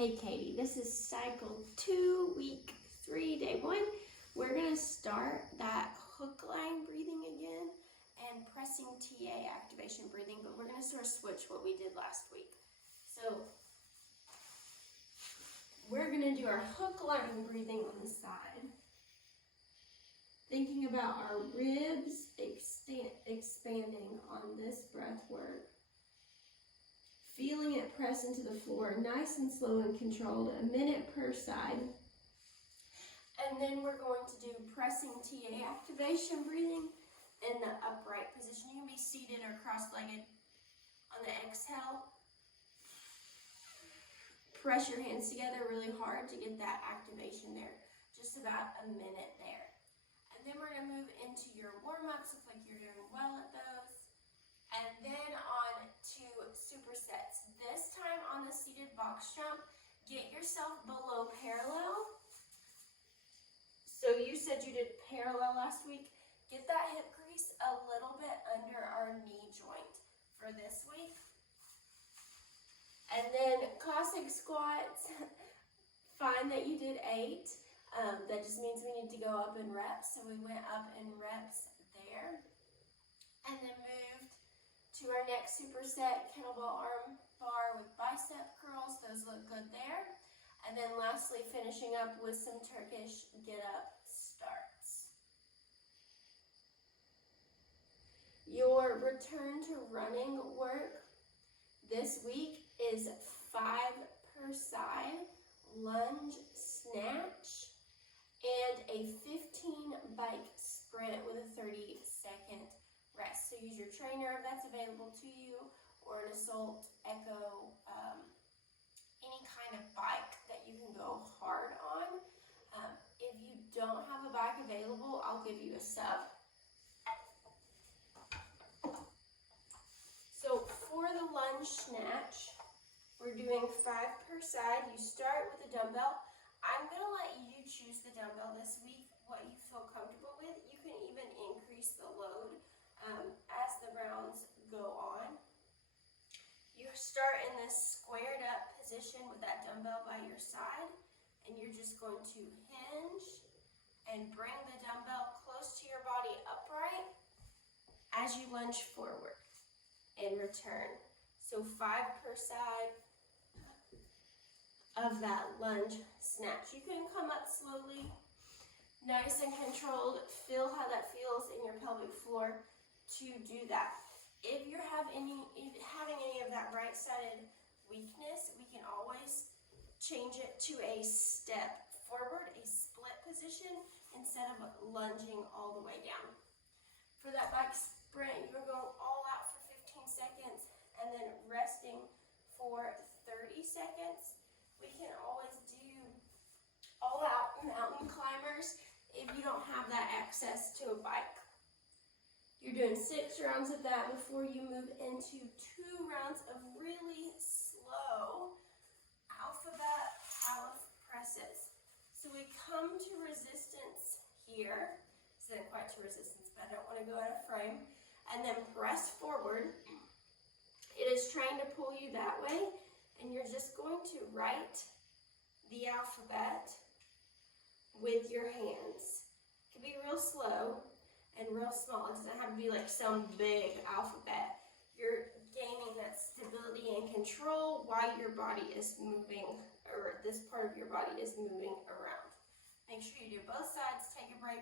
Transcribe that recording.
Hey Katie, this is cycle 2, week 3, day 1. We're going to start that hook line breathing again and pressing TA activation breathing, but we're going to sort of switch what we did last week. So we're going to do our hook line breathing on the side, thinking about our ribs expanding on this breath work. Feeling it press into the floor, nice and slow and controlled, a minute per side. And then we're going to do pressing TA activation breathing in the upright position. You can be seated or cross-legged on the exhale. Press your hands together really hard to get that activation there. Just about a minute there. And then we're going to move into your warm-ups. Looks like you're doing well at those. And then on to supersets. This time on the seated box jump, get yourself below parallel. So you said you did parallel last week. Get that hip crease a little bit under our knee joint for this week. And then classic squats. Find that you did 8. That just means we need to go up in reps. So we went up in reps there. And then moved to our next superset, kettlebell arm bar with bicep curls. Those look good there. And then lastly, finishing up with some Turkish get-up starts. Your return to running work this week is 5 per side, lunge snatch, and a 15 bike sprint with a 30-second rest. So use your trainer if that's available to you, or an Assault Echo, any kind of bike that you can go hard on. If you don't have a bike available, I'll give you a sub. So for the lunge snatch, we're doing 5 per side. You start with a dumbbell. I'm going to let you choose the dumbbell this week, what you feel comfortable with. You can even increase the load as the rounds go on. You start in this squared up position with that dumbbell by your side, and you're just going to hinge and bring the dumbbell close to your body upright as you lunge forward and return. So 5 per side of that lunge snatch. You can come up slowly, nice and controlled. Feel how that feels in your pelvic floor to do that. If you're having any of that right-sided weakness, we can always change it to a step forward, a split position, instead of lunging all the way down. For that bike sprint, you're going all out for 15 seconds and then resting for 30 seconds. We can always do all-out mountain climbers if you don't have that access to a bike. You're doing 6 rounds of that before you move into 2 rounds of really slow alphabet calf presses. So we come to resistance here. This isn't quite to resistance, but I don't want to go out of frame. And then press forward. It is trying to pull you that way, and you're just going to write the alphabet with your hands. It can be real slow and real small. It doesn't have to be like some big alphabet. You're gaining that stability and control while your body is moving, or this part of your body is moving around. Make sure you do both sides. Take a break